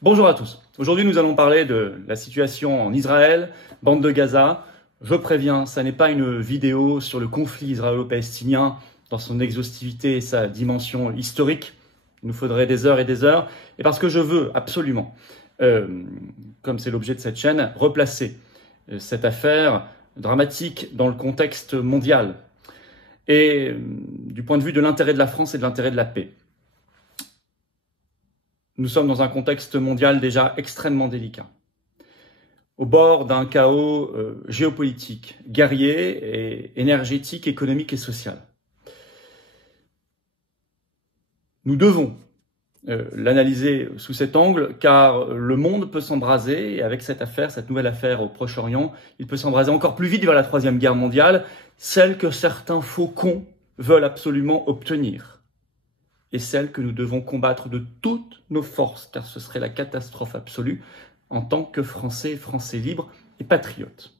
Bonjour à tous. Aujourd'hui, nous allons parler de la situation en Israël, bande de Gaza. Je préviens, ça n'est pas une vidéo sur le conflit israélo-palestinien dans son exhaustivité et sa dimension historique. Il nous faudrait des heures et des heures. Et parce que je veux absolument, comme c'est l'objet de cette chaîne, replacer cette affaire dramatique dans le contexte mondial et du point de vue de l'intérêt de la France et de l'intérêt de la paix. Nous sommes dans un contexte mondial déjà extrêmement délicat, au bord d'un chaos géopolitique, guerrier, et énergétique, économique et social. Nous devons l'analyser sous cet angle, car le monde peut s'embraser, et avec cette affaire, cette nouvelle affaire au Proche-Orient, il peut s'embraser encore plus vite vers la Troisième Guerre mondiale, celle que certains faucons veulent absolument obtenir. Et celle que nous devons combattre de toutes nos forces, car ce serait la catastrophe absolue en tant que Français libres et patriotes.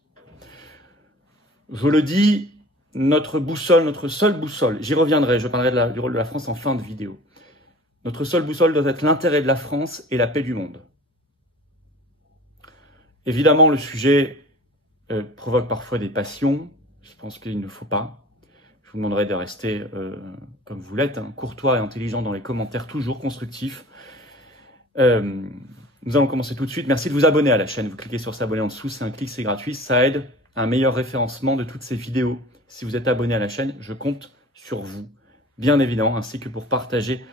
Je le dis, notre boussole, notre seule boussole, j'y reviendrai, je parlerai du rôle de la France en fin de vidéo. Notre seule boussole doit être l'intérêt de la France et la paix du monde. Évidemment, le sujet provoque parfois des passions, je pense qu'il ne faut pas. Je vous demanderai de rester, comme vous l'êtes, courtois et intelligent dans les commentaires, toujours constructifs. Nous allons commencer tout de suite. Merci de vous abonner à la chaîne. Vous cliquez sur s'abonner en dessous, c'est un clic, c'est gratuit. Ça aide à un meilleur référencement de toutes ces vidéos. Si vous êtes abonné à la chaîne, je compte sur vous, bien évidemment, ainsi que pour partager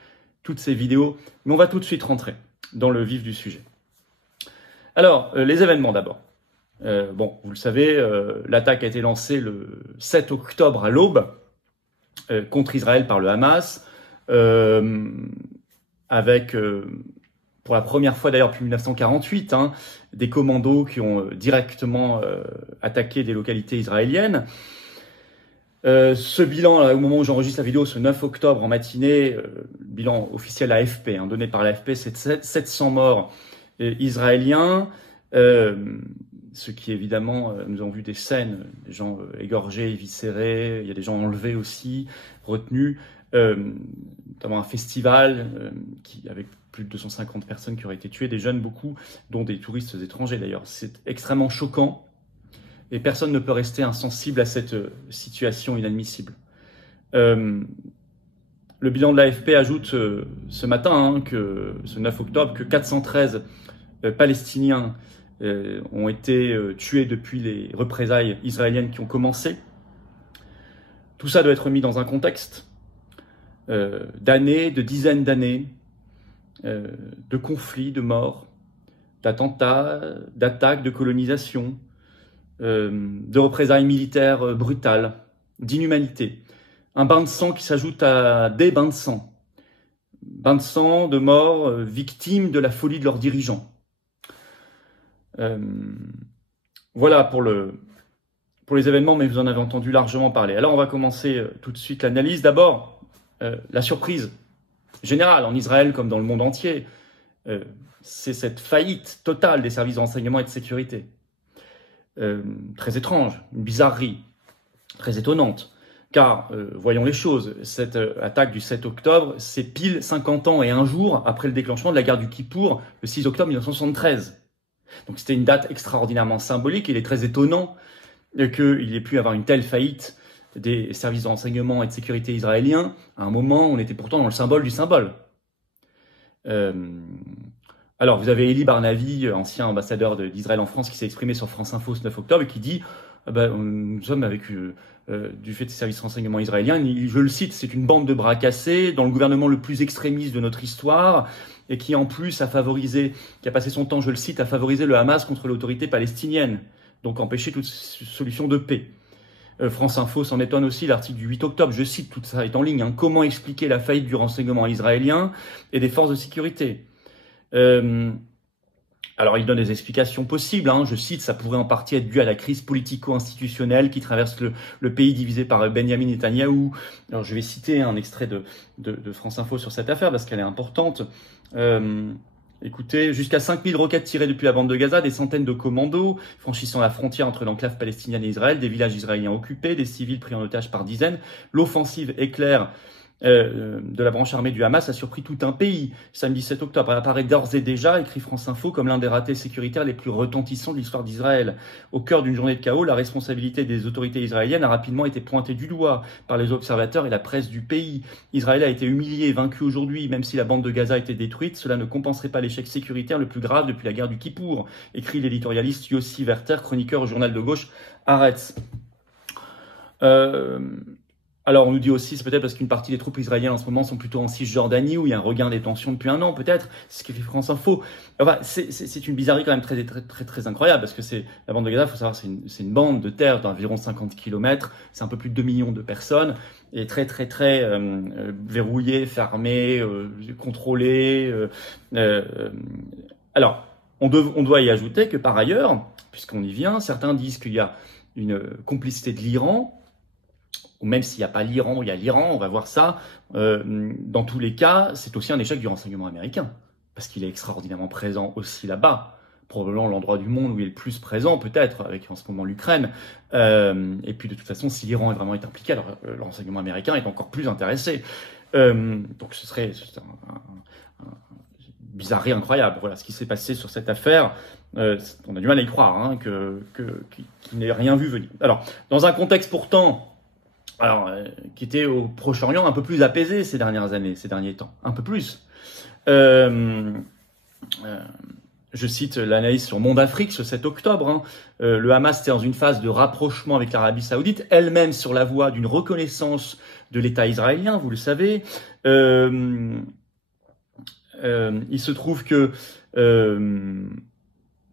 toutes ces vidéos. Mais on va tout de suite rentrer dans le vif du sujet. Alors, les événements d'abord. Bon, vous le savez, l'attaque a été lancée le 7 octobre à l'aube, contre Israël par le Hamas, avec, pour la première fois d'ailleurs depuis 1948, des commandos qui ont directement attaqué des localités israéliennes. Ce bilan, là, au moment où j'enregistre la vidéo, ce 9 octobre en matinée, le bilan officiel AFP, donné par l'AFP, c'est 700 morts israéliens, ce qui évidemment, nous avons vu des scènes, des gens égorgés, éviscérés, il y a des gens enlevés aussi, retenus, notamment un festival avec plus de 250 personnes qui auraient été tuées, des jeunes beaucoup, dont des touristes étrangers d'ailleurs. C'est extrêmement choquant et personne ne peut rester insensible à cette situation inadmissible. Le bilan de l'AFP ajoute ce matin, ce 9 octobre, que 413 Palestiniens ont été tués depuis les représailles israéliennes qui ont commencé. Tout ça doit être mis dans un contexte d'années, de dizaines d'années, de conflits, de morts, d'attentats, d'attaques, de colonisation, de représailles militaires brutales, d'inhumanité. Un bain de sang qui s'ajoute à des bains de sang. Bains de sang, de morts, victimes de la folie de leurs dirigeants. Voilà pour les événements, mais vous en avez entendu largement parler. Alors on va commencer tout de suite l'analyse. D'abord, la surprise générale en Israël comme dans le monde entier, c'est cette faillite totale des services de renseignement et de sécurité. Très étrange, une bizarrerie, très étonnante. Car, voyons les choses, cette attaque du 7 octobre, c'est pile 50 ans et un jour après le déclenchement de la guerre du Kippour, le 6 octobre 1973. Donc c'était une date extraordinairement symbolique. Il est très étonnant qu'il ait pu y avoir une telle faillite des services de renseignement et de sécurité israéliens à un moment où on était pourtant dans le symbole du symbole. Alors vous avez Eli Barnavi, ancien ambassadeur d'Israël en France, qui s'est exprimé sur France Info ce 9 octobre et qui dit nous sommes avec du fait des services de renseignement israéliens, je le cite, c'est une bande de bras cassés dans le gouvernement le plus extrémiste de notre histoire et qui en plus a favorisé, qui a passé son temps, je le cite, à favoriser le Hamas contre l'autorité palestinienne, donc empêcher toute solution de paix. France Info s'en étonne aussi, l'article du 8 octobre, je cite, tout ça est en ligne, comment expliquer la faillite du renseignement israélien et des forces de sécurité. Alors, il donne des explications possibles, je cite, ça pourrait en partie être dû à la crise politico-institutionnelle qui traverse le pays divisé par Benyamin Netanyahou. Alors, je vais citer un extrait de France Info sur cette affaire parce qu'elle est importante. Écoutez, jusqu'à 5000 roquettes tirées depuis la bande de Gaza, des centaines de commandos franchissant la frontière entre l'enclave palestinienne et Israël, des villages israéliens occupés, des civils pris en otage par dizaines. L'offensive éclair de la branche armée du Hamas a surpris tout un pays. Samedi 7 octobre, elle apparaît d'ores et déjà, écrit France Info, comme l'un des ratés sécuritaires les plus retentissants de l'histoire d'Israël. Au cœur d'une journée de chaos, la responsabilité des autorités israéliennes a rapidement été pointée du doigt par les observateurs et la presse du pays. Israël a été humilié et vaincu aujourd'hui, même si la bande de Gaza a été détruite, cela ne compenserait pas l'échec sécuritaire le plus grave depuis la guerre du Kippour, écrit l'éditorialiste Yossi Werther, chroniqueur au journal de gauche Haaretz. Alors on nous dit aussi, c'est peut-être parce qu'une partie des troupes israéliennes en ce moment sont plutôt en Cisjordanie, où il y a un regain des tensions depuis un an, peut-être, c'est ce qu'écrit France Info. Enfin, c'est une bizarrerie quand même très incroyable, parce que la bande de Gaza, il faut savoir, c'est une bande de terre d'environ 50 km, c'est un peu plus de 2 millions de personnes, et très verrouillée, fermée, contrôlée. Alors, on doit y ajouter que par ailleurs, puisqu'on y vient, certains disent qu'il y a une complicité de l'Iran, ou même s'il n'y a pas l'Iran, il y a l'Iran, on va voir ça. Dans tous les cas, c'est aussi un échec du renseignement américain, parce qu'il est extraordinairement présent aussi là-bas, probablement l'endroit du monde où il est le plus présent, peut-être, avec en ce moment l'Ukraine. Et puis de toute façon, si l'Iran est vraiment impliqué, alors le renseignement américain est encore plus intéressé. Donc ce serait un bizarrerie incroyable. Voilà ce qui s'est passé sur cette affaire. On a du mal à y croire, hein, qu'il n'ait rien vu venir. Alors, dans un contexte pourtant, qui était au Proche-Orient un peu plus apaisé ces dernières années, ces derniers temps, un peu plus. Je cite l'analyse sur Monde Afrique ce 7 octobre. Hein. Le Hamas était dans une phase de rapprochement avec l'Arabie Saoudite, elle-même sur la voie d'une reconnaissance de l'État israélien, vous le savez. Il se trouve que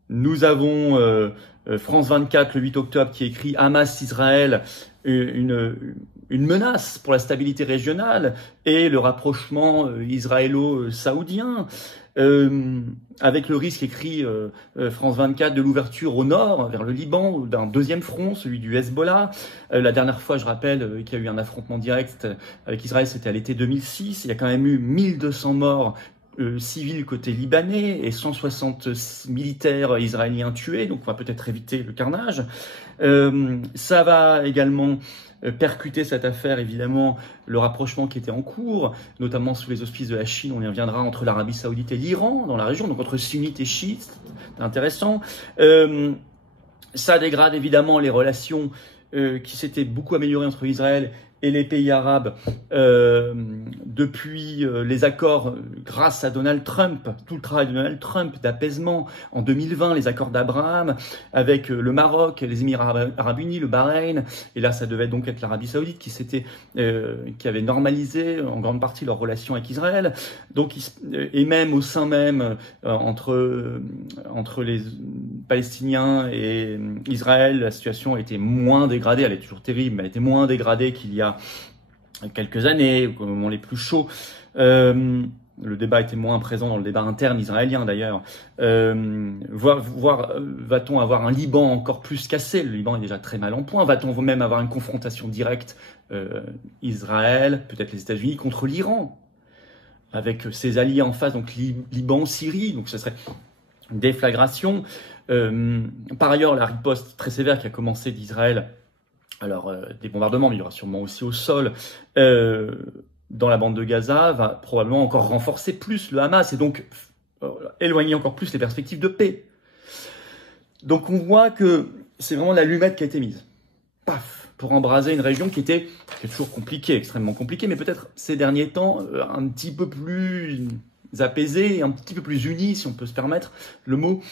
nous avons France 24 le 8 octobre qui écrit Hamas-Israël, une menace pour la stabilité régionale et le rapprochement israélo-saoudien, avec le risque, écrit France 24, de l'ouverture au nord, vers le Liban, d'un deuxième front, celui du Hezbollah. La dernière fois, je rappelle qu'il y a eu un affrontement direct avec Israël, c'était à l'été 2006. Il y a quand même eu 1200 morts civils côté libanais et 160 militaires israéliens tués, donc on va peut-être éviter le carnage. Ça va également percuter cette affaire, évidemment, le rapprochement qui était en cours, notamment sous les auspices de la Chine, on y reviendra, entre l'Arabie Saoudite et l'Iran dans la région, donc entre sunnites et chiites, c'est intéressant. Ça dégrade évidemment les relations qui s'étaient beaucoup améliorées entre Israël et les pays arabes depuis les accords grâce à Donald Trump, tout le travail de Donald Trump d'apaisement en 2020, les accords d'Abraham avec le Maroc, les Émirats arabes unis, le Bahreïn, et là ça devait donc être l'Arabie saoudite qui avait normalisé en grande partie leurs relations avec Israël. Donc et même au sein même entre les Palestiniens et Israël, la situation a été moins dégradée, elle est toujours terrible, mais elle était moins dégradée qu'il y a quelques années, au moment les plus chauds. Le débat était moins présent dans le débat interne israélien d'ailleurs. Va-t-on avoir un Liban encore plus cassé? Le Liban est déjà très mal en point. Va-t-on même avoir une confrontation directe Israël, peut-être les États-Unis, contre l'Iran, avec ses alliés en face, donc Liban, Syrie, donc ce serait une déflagration. Par ailleurs, la riposte très sévère qui a commencé d'Israël, alors des bombardements, mais il y aura sûrement aussi au sol, dans la bande de Gaza, va probablement encore renforcer plus le Hamas et donc éloigner encore plus les perspectives de paix. Donc on voit que c'est vraiment l'allumette qui a été mise. Paf, pour embraser une région qui est toujours compliquée, extrêmement compliquée, mais peut-être ces derniers temps un petit peu plus apaisée et un petit peu plus unie, si on peut se permettre le mot,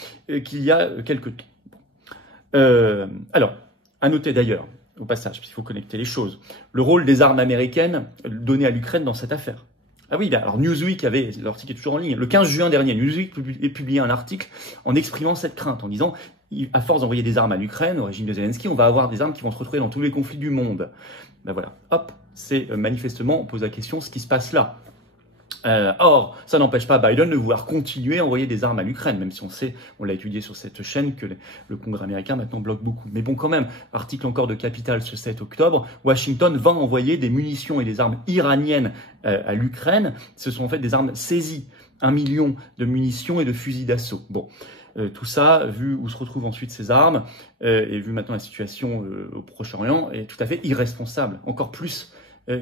qu'il y a quelques temps. Alors, à noter d'ailleurs, au passage, parce qu'il faut connecter les choses, le rôle des armes américaines données à l'Ukraine dans cette affaire. Ah oui, alors Newsweek l'article est toujours en ligne. Le 15 juin dernier, Newsweek a publié un article en exprimant cette crainte, en disant, à force d'envoyer des armes à l'Ukraine, au régime de Zelensky, on va avoir des armes qui vont se retrouver dans tous les conflits du monde. Ben voilà, hop, c'est manifestement, on pose la question, ce qui se passe là. Or, ça n'empêche pas Biden de vouloir continuer à envoyer des armes à l'Ukraine, même si on l'a étudié sur cette chaîne, que le Congrès américain maintenant bloque beaucoup. Mais bon, quand même, article encore de Capital ce 7 octobre, Washington va envoyer des munitions et des armes iraniennes à l'Ukraine. Ce sont en fait des armes saisies, 1 million de munitions et de fusils d'assaut. Bon, tout ça, vu où se retrouvent ensuite ces armes, et vu maintenant la situation au Proche-Orient, est tout à fait irresponsable, encore plus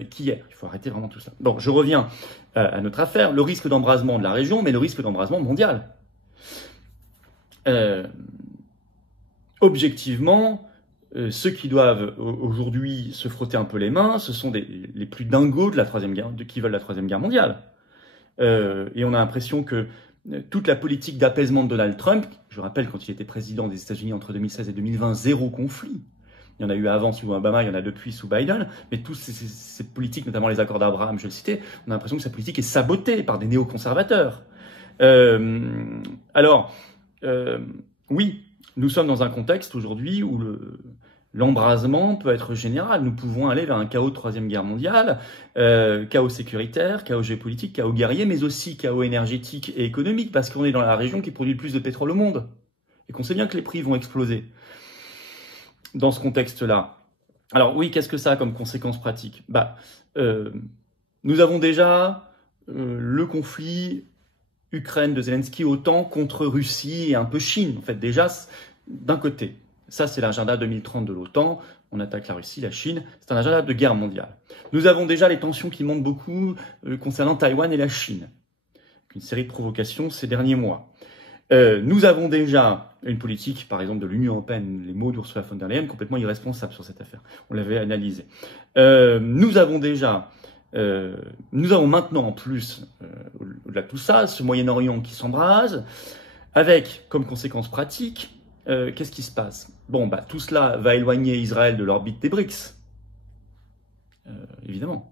qu'hier. Il faut arrêter vraiment tout ça. Bon, je reviens à notre affaire. Le risque d'embrasement de la région, mais le risque d'embrasement mondial. Objectivement, ceux qui doivent aujourd'hui se frotter un peu les mains, ce sont les plus dingos de la troisième guerre, qui veulent la troisième guerre mondiale. Et on a l'impression que toute la politique d'apaisement de Donald Trump, je rappelle quand il était président des États-Unis entre 2016 et 2020, zéro conflit. Il y en a eu avant sous Obama, il y en a depuis sous Biden, mais toutes ces politiques, notamment les accords d'Abraham, je le citais, on a l'impression que sa politique est sabotée par des néoconservateurs. Oui, nous sommes dans un contexte aujourd'hui où l'embrasement peut être général. Nous pouvons aller vers un chaos de troisième guerre mondiale, chaos sécuritaire, chaos géopolitique, chaos guerrier, mais aussi chaos énergétique et économique, parce qu'on est dans la région qui produit le plus de pétrole au monde, et qu'on sait bien que les prix vont exploser dans ce contexte-là. Alors oui, qu'est-ce que ça a comme conséquence pratique ? Nous avons déjà le conflit Ukraine de Zelensky autant contre Russie et un peu Chine. En fait, déjà, d'un côté, ça c'est l'agenda 2030 de l'OTAN, on attaque la Russie, la Chine, c'est un agenda de guerre mondiale. Nous avons déjà les tensions qui montent beaucoup concernant Taïwan et la Chine, une série de provocations ces derniers mois. Nous avons déjà une politique, par exemple, de l'Union européenne, les mots d'Ursula von der Leyen, complètement irresponsables sur cette affaire. On l'avait analysé. Nous avons maintenant en plus, au-delà de tout ça, ce Moyen-Orient qui s'embrase, avec comme conséquence pratique, qu'est-ce qui se passe ? Tout cela va éloigner Israël de l'orbite des BRICS, évidemment.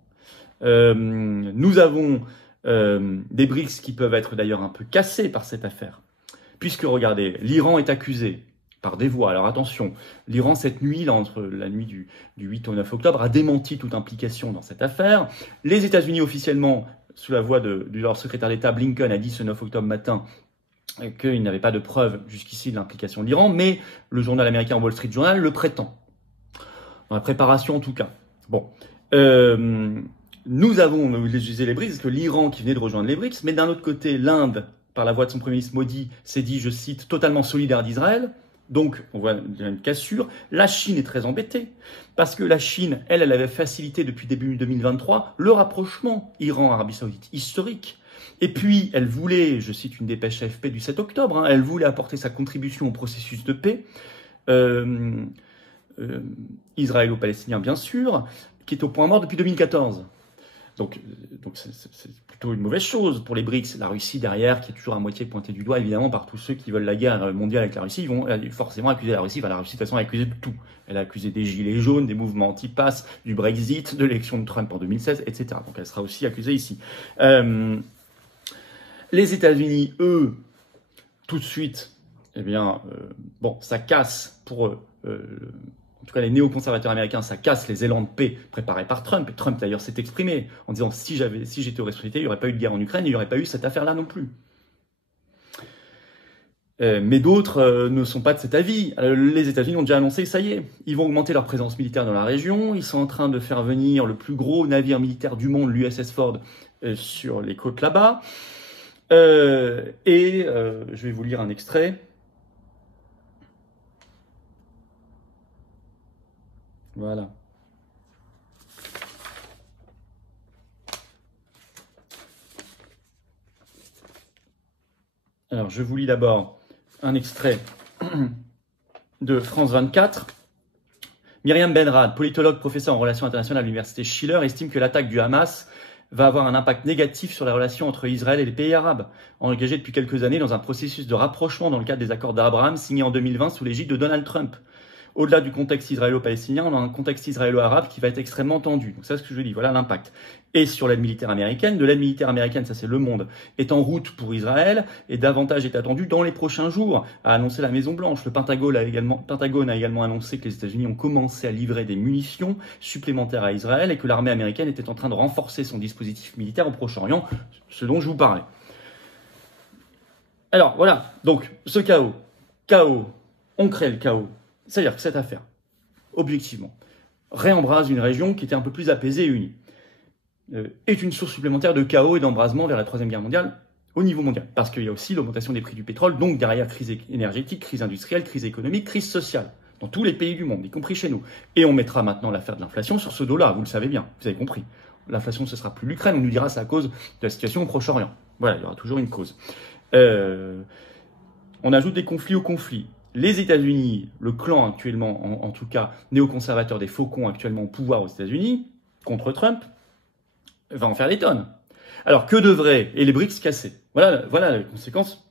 Nous avons des BRICS qui peuvent être d'ailleurs un peu cassés par cette affaire, puisque regardez, l'Iran est accusé par des voix. Alors attention, l'Iran cette nuit, entre la nuit du 8 au 9 octobre, a démenti toute implication dans cette affaire. Les États-Unis officiellement, sous la voix de leur secrétaire d'État Blinken, a dit ce 9 octobre matin qu'il n'avait pas de preuves jusqu'ici de l'implication de l'Iran, mais le journal américain Wall Street Journal le prétend. Dans la préparation en tout cas. Nous avons les BRICS, parce que l'Iran qui venait de rejoindre les BRICS, mais d'un autre côté, l'Inde, par la voix de son Premier ministre Modi, s'est dit, je cite, totalement solidaire d'Israël. Donc, on voit une cassure. La Chine est très embêtée, parce que la Chine, elle avait facilité depuis début 2023 le rapprochement Iran-Arabie Saoudite historique. Et puis, elle voulait, je cite une dépêche AFP du 7 octobre, elle voulait apporter sa contribution au processus de paix, israélo-palestinien bien sûr, qui est au point mort depuis 2014. Donc c'est plutôt une mauvaise chose pour les BRICS. La Russie derrière, qui est toujours à moitié pointée du doigt, évidemment, par tous ceux qui veulent la guerre mondiale avec la Russie, ils vont forcément accuser la Russie. Enfin, la Russie, de toute façon, elle a accusé de tout. Elle a accusé des gilets jaunes, des mouvements anti-pass, du Brexit, de l'élection de Trump en 2016, etc. Donc elle sera aussi accusée ici. Les États-Unis, eux, tout de suite, ça casse pour eux. En tout cas, les néoconservateurs américains, ça casse les élans de paix préparés par Trump. Et Trump, d'ailleurs, s'est exprimé en disant si j'étais aux responsabilités, il n'y aurait pas eu de guerre en Ukraine, il n'y aurait pas eu cette affaire-là non plus. Mais d'autres ne sont pas de cet avis. Les États-Unis ont déjà annoncé, ça y est, ils vont augmenter leur présence militaire dans la région. Ils sont en train de faire venir le plus gros navire militaire du monde, l'USS Ford, sur les côtes là-bas. Je vais vous lire un extrait. Voilà. Alors, je vous lis d'abord un extrait de France 24. Myriam Benrad, politologue, professeur en relations internationales à l'université Schiller, estime que l'attaque du Hamas va avoir un impact négatif sur la relation entre Israël et les pays arabes, engagés depuis quelques années dans un processus de rapprochement dans le cadre des accords d'Abraham signés en 2020 sous l'égide de Donald Trump. Au-delà du contexte israélo-palestinien, on a un contexte israélo-arabe qui va être extrêmement tendu. Donc ça, c'est ce que je dis, voilà l'impact. Et sur l'aide militaire américaine, de l'aide militaire américaine, ça c'est Le Monde, est en route pour Israël et davantage est attendu dans les prochains jours, a annoncé la Maison-Blanche. Le Pentagone a également annoncé que les États-Unis ont commencé à livrer des munitions supplémentaires à Israël et que l'armée américaine était en train de renforcer son dispositif militaire au Proche-Orient, ce dont je vous parlais. Alors voilà, donc ce chaos, on crée le chaos. C'est-à-dire que cette affaire, objectivement, réembrase une région qui était un peu plus apaisée et unie, est une source supplémentaire de chaos et d'embrasement vers la Troisième Guerre mondiale au niveau mondial. Parce qu'il y a aussi l'augmentation des prix du pétrole, donc derrière crise énergétique, crise industrielle, crise économique, crise sociale. dans tous les pays du monde, y compris chez nous. Et on mettra maintenant l'affaire de l'inflation sur ce dos-là, vous le savez bien, vous avez compris. L'inflation, ce sera plus l'Ukraine, on nous dira c'est à cause de la situation au Proche-Orient. Voilà, il y aura toujours une cause. On ajoute des conflits aux conflits. Les États-Unis, le clan actuellement, en tout cas néoconservateur des faucons actuellement au pouvoir aux États-Unis, contre Trump, va en faire des tonnes. Alors que devrait, et les BRICS cassés, voilà les conséquences,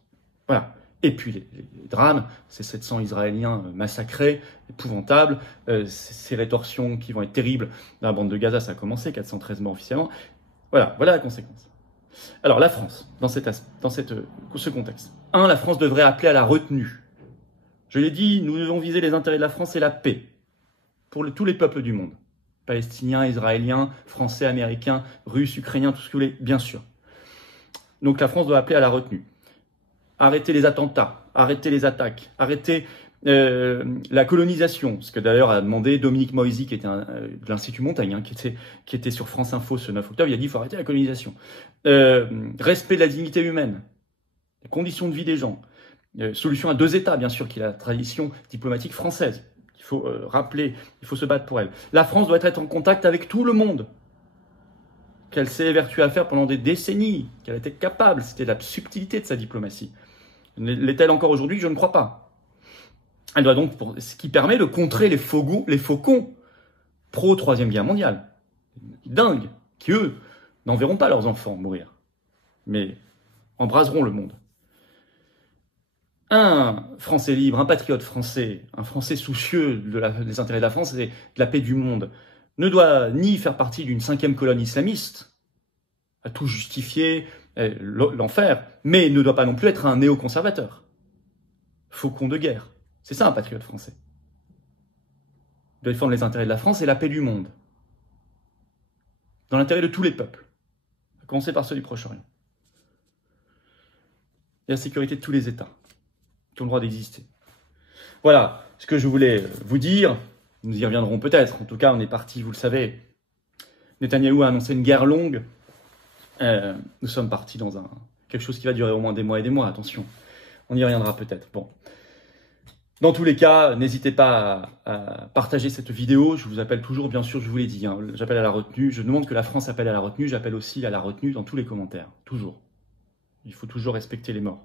voilà. Et puis les drames, ces 700 Israéliens massacrés, épouvantables, ces rétorsions qui vont être terribles dans la bande de Gaza, ça a commencé, 413 morts officiellement, voilà la conséquence. Alors la France, dans ce contexte, la France devrait appeler à la retenue. Je l'ai dit, nous devons viser les intérêts de la France et la paix pour tous les peuples du monde. Palestiniens, Israéliens, Français, Américains, Russes, Ukrainiens, tout ce que vous voulez, bien sûr. Donc la France doit appeler à la retenue. Arrêter les attentats, arrêter les attaques, arrêter la colonisation, ce que d'ailleurs a demandé Dominique Moisy, qui était de l'Institut Montaigne, qui était sur France Info ce 9 octobre, il a dit qu'il faut arrêter la colonisation. Respect de la dignité humaine, les conditions de vie des gens, solution à 2 États, bien sûr, qui est la tradition diplomatique française. Il faut rappeler, il faut se battre pour elle. La France doit être en contact avec tout le monde, qu'elle s'est évertuée à faire pendant des décennies, qu'elle était capable, c'était la subtilité de sa diplomatie. L'est-elle encore aujourd'hui? Je ne crois pas. Elle doit donc, ce qui permet de contrer les faucons pro-Troisième Guerre mondiale. Dingues, qui eux n'enverront pas leurs enfants mourir, mais embraseront le monde. Un Français libre, un patriote français, un Français soucieux des intérêts de la France et de la paix du monde, ne doit ni faire partie d'une 5e colonne islamiste, à tout justifier, l'enfer, mais ne doit pas non plus être un néoconservateur. Faucon de guerre. C'est ça un patriote français. Il doit défendre les intérêts de la France et la paix du monde. Dans l'intérêt de tous les peuples, à commencer par ceux du Proche-Orient. Et la sécurité de tous les États, qui ont le droit d'exister. Voilà ce que je voulais vous dire. Nous y reviendrons peut-être. En tout cas, on est parti, vous le savez. Netanyahou a annoncé une guerre longue. Nous sommes partis dans quelque chose qui va durer au moins des mois et des mois. Attention, on y reviendra peut-être. Bon. Dans tous les cas, n'hésitez pas à partager cette vidéo. Je vous appelle toujours, bien sûr, je vous l'ai dit, hein, j'appelle à la retenue. Je demande que la France appelle à la retenue. J'appelle aussi à la retenue dans tous les commentaires. Toujours. Il faut toujours respecter les morts.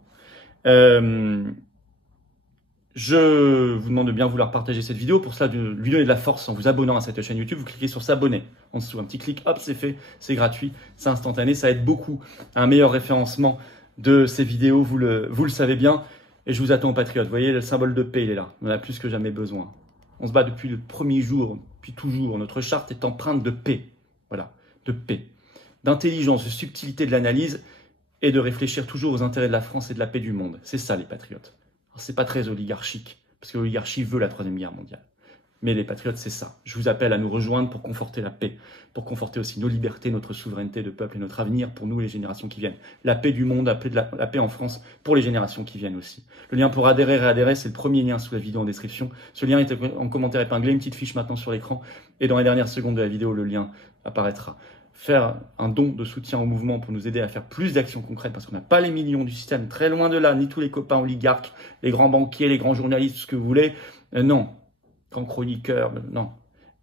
Je vous demande de bien vouloir partager cette vidéo. Pour cela, de lui donner de la force en vous abonnant à cette chaîne YouTube. Vous cliquez sur s'abonner en dessous. Un petit clic, hop, c'est fait. C'est gratuit, c'est instantané. Ça aide beaucoup à un meilleur référencement de ces vidéos. Vous le savez bien. Et je vous attends, patriotes. Vous voyez, le symbole de paix, il est là. On en a plus que jamais besoin. On se bat depuis le premier jour, depuis toujours. Notre charte est empreinte de paix. Voilà, de paix. D'intelligence, de subtilité de l'analyse et de réfléchir toujours aux intérêts de la France et de la paix du monde. C'est ça, les patriotes. C'est pas très oligarchique, parce que l'oligarchie veut la Troisième Guerre mondiale. Mais les patriotes, c'est ça. Je vous appelle à nous rejoindre pour conforter la paix, pour conforter aussi nos libertés, notre souveraineté de peuple et notre avenir pour nous, les générations qui viennent. La paix du monde, la paix en France pour les générations qui viennent aussi. Le lien pour adhérer, réadhérer, c'est le premier lien sous la vidéo en description. Ce lien est en commentaire épinglé, une petite fiche maintenant sur l'écran. Et dans les dernières secondes de la vidéo, le lien apparaîtra. Faire un don de soutien au mouvement pour nous aider à faire plus d'actions concrètes parce qu'on n'a pas les millions du système, très loin de là, ni tous les copains oligarques, les grands banquiers, les grands journalistes, tout ce que vous voulez. Non, grands chroniqueurs, non.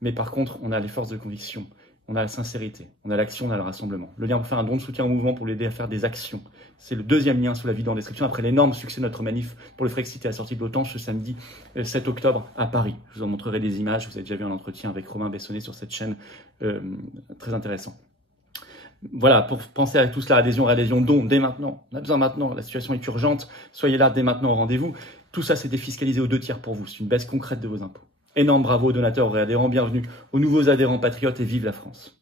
Mais par contre, on a les forces de conviction, on a la sincérité, on a l'action, on a le rassemblement. Le lien pour faire un don de soutien au mouvement pour l'aider à faire des actions. C'est le deuxième lien sous la vidéo en description après l'énorme succès de notre manif pour le Frexit et la sortie de l'OTAN ce samedi 7 octobre à Paris. Je vous en montrerai des images, vous avez déjà vu un entretien avec Romain Bessonnet sur cette chaîne, très intéressant. Voilà, pour penser à tout cela, adhésion, réadhésion, don, dès maintenant. On a besoin maintenant, la situation est urgente, soyez là dès maintenant au rendez-vous. Tout ça, c'est défiscalisé aux 2 tiers pour vous, c'est une baisse concrète de vos impôts. Énorme bravo aux donateurs, aux réadhérents, bienvenue aux nouveaux adhérents patriotes et vive la France.